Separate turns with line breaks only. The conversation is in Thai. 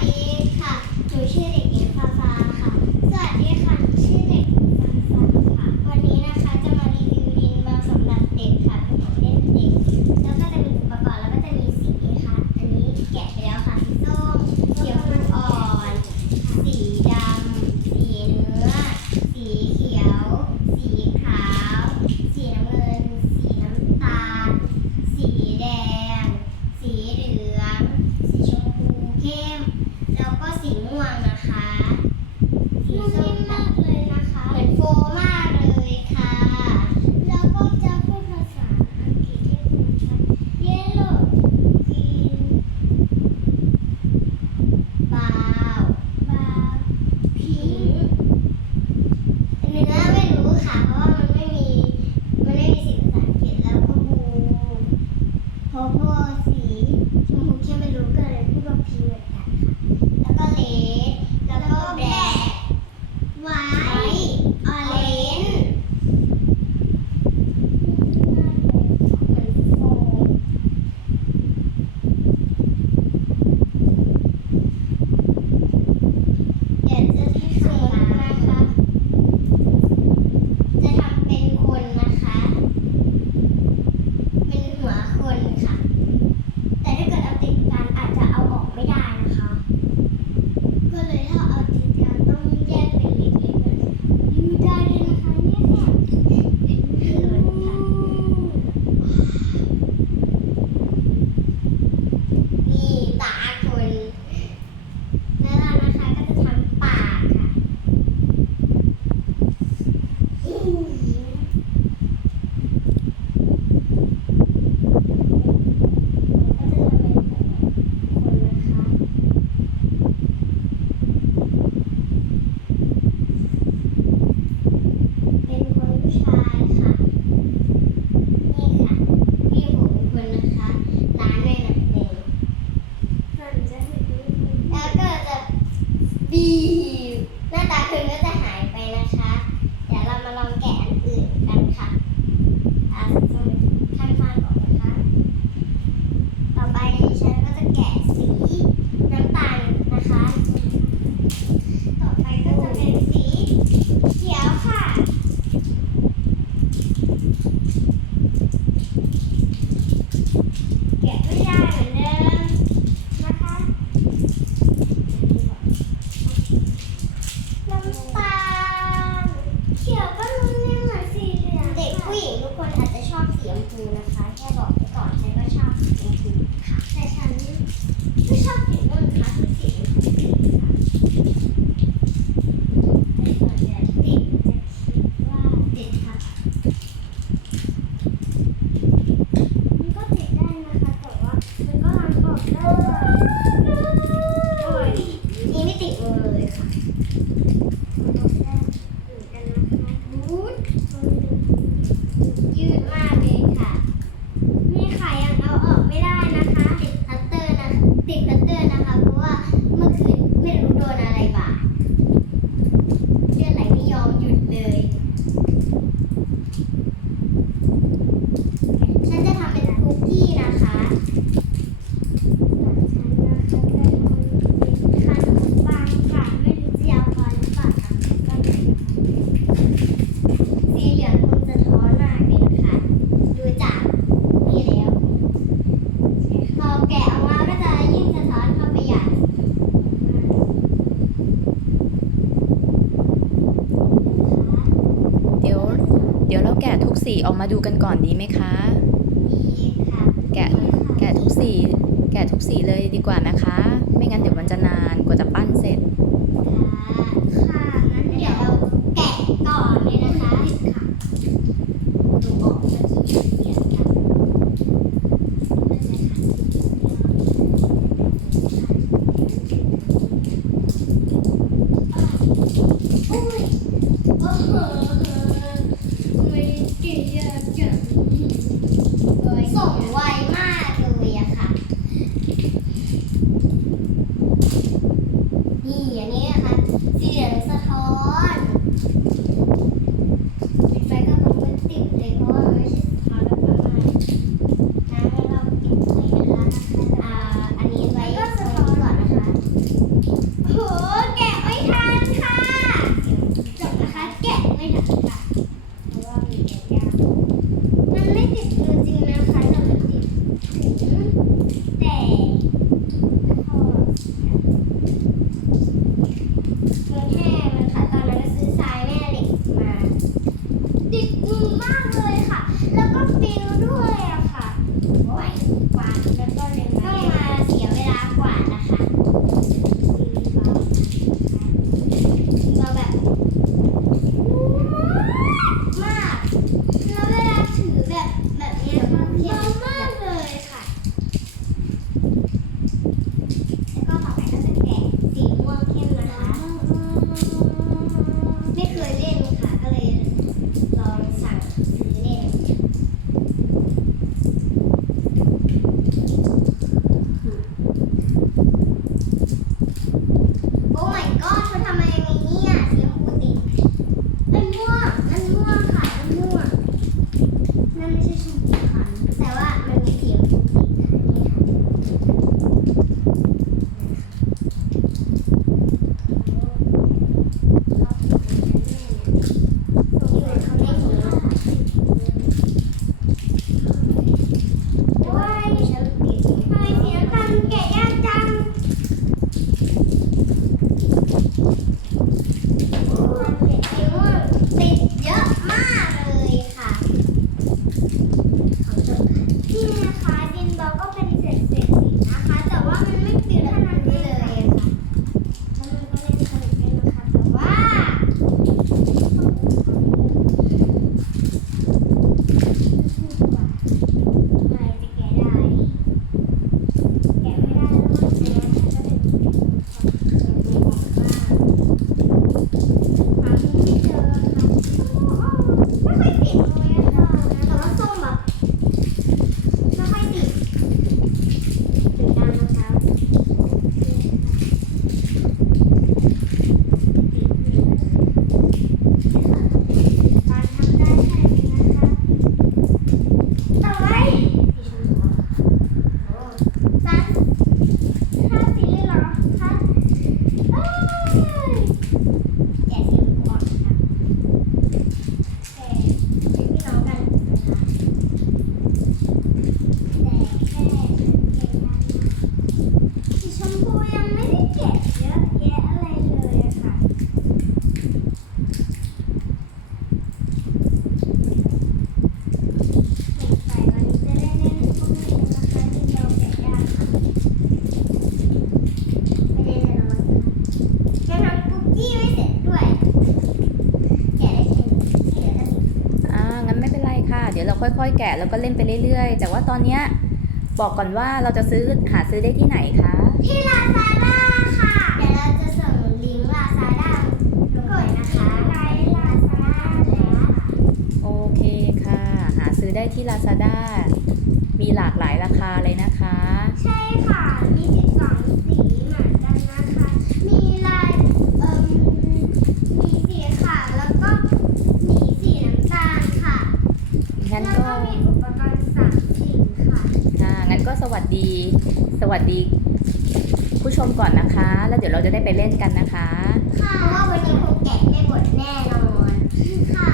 Bye. ออกมาดูกันก่อนดีไหมคะ ดีค่ะ แกะ แกะทุกสี แกะทุกสีเลยดีกว่านะคะ ไม่งั้นเดี๋ย
วมันจะนาน Mama.
ค่อย
ๆ แกะแล้วก็เล่นไปเรื่อยๆ แต่ว่าตอนเนี้ยบอกก่อนว่าเราจะซื้อหาซื้อได้ที่ไหนคะ
ที่ลาซาด้าค่ะ เดี๋ยวเราจะส่งลิงก์ลาซาด้าลงไปนะคะไลน์ลาซาด้าแล้ว
โอเคค่ะ หาซื้อได้ที่ Lazada มีหลากหลายราคาเลยนะคะ
ใช่ค่ะ มี 12 สีเหมือนกันนะคะ มีลาย เอ่มมีสีขาวแล้วก็มีสีน้ำตาลค่ะ
งั้น
แล้ว
ก็
ก็มีอุปกรณ์สามสิ่งค่ะ
ค่ะงั้นก็สวัสดี ส วัสดี ผู้ชมก่อนนะคะ แล้วเดี๋ยวเราจะได้ไปเล่นกันนะคะ
ค่ะว่าวันนี้คงแกะได้หมดแน่นอน ค่ะ